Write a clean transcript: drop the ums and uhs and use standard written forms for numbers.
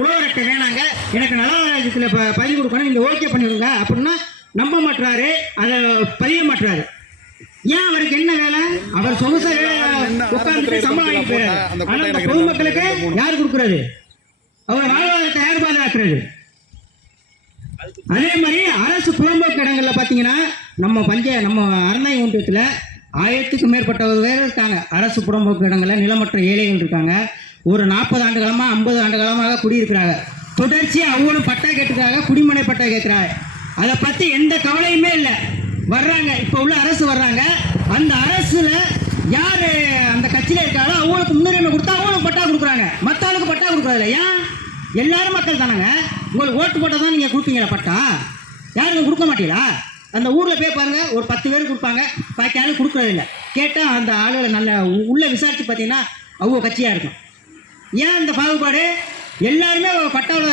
உழவர் அட்டை வேணாங்க, எனக்கு நலவாரியத்தில் பதிவு கொடுக்கணும், நீங்கள் ஓகே பண்ணிவிடுங்க அப்படின்னா நம்ப மாட்டுறாரு, அதை பதிய மாட்டுறாரு. ஏன் அவருக்கு என்ன வேலை? அவர் சொகுசா உட்கார்ந்துட்டு சம்பளம் வாங்கி போயிறாரு. ஆனால் இந்த பொதுமக்களுக்கு யார் கொடுக்குறது? அவர் வாழ்வாதாரத்தை யார் பாதுகாக்கிறது? அதே மாதிரி அரசு புறம்போக்கு இடங்கள்ல பார்த்தீங்கன்னா நம்ம அறந்தாங்கி ஒன்றியத்தில் 1000க்கும் மேற்பட்டவர்கள் இருக்காங்க. அரசு புறம்போக்கு இடங்களில் நிலமற்ற ஏழைகள் இருக்காங்க. ஒரு 40 ஆண்டு காலமாக 50 ஆண்டு காலமாக குடியிருக்கிறாங்க. தொடர்ச்சியாக அவங்களும் பட்டா கேட்டுக்கிறாங்க, குடிமனை பட்டா கேட்குறாங்க. அதை பற்றி எந்த கவலையுமே இல்லை. வர்றாங்க, இப்போ உள்ள அரசு வர்றாங்க, அந்த அரசுல யார் அந்த கட்சியில் இருக்காங்களோ அவங்களுக்கு முன்னுரிமை கொடுத்தா அவங்களுக்கு பட்டா கொடுக்குறாங்க, மற்ற ஆளுக்கு பட்டா கொடுக்குறதில்ல. ஏன்? எல்லாரும் மக்கள் தானங்க. உங்களுக்கு ஓட்டு போட்டால் தான் நீங்கள் கொடுப்பீங்களா பட்டா? யாருக்கும் கொடுக்க மாட்டீங்களா? அந்த ஊரில் போய் பாருங்கள், ஒரு 10 பேர் கொடுப்பாங்க, பாக்கி ஆளு கொடுக்குறதில்ல. கேட்டால் அந்த ஆளுகளை நல்ல உள்ளே விசாரித்து பார்த்தீங்கன்னா அவங்க கட்சியாக இருக்கும். ஏன் இந்த பாகுபாடு? எல்லாருமே பட்டாவில்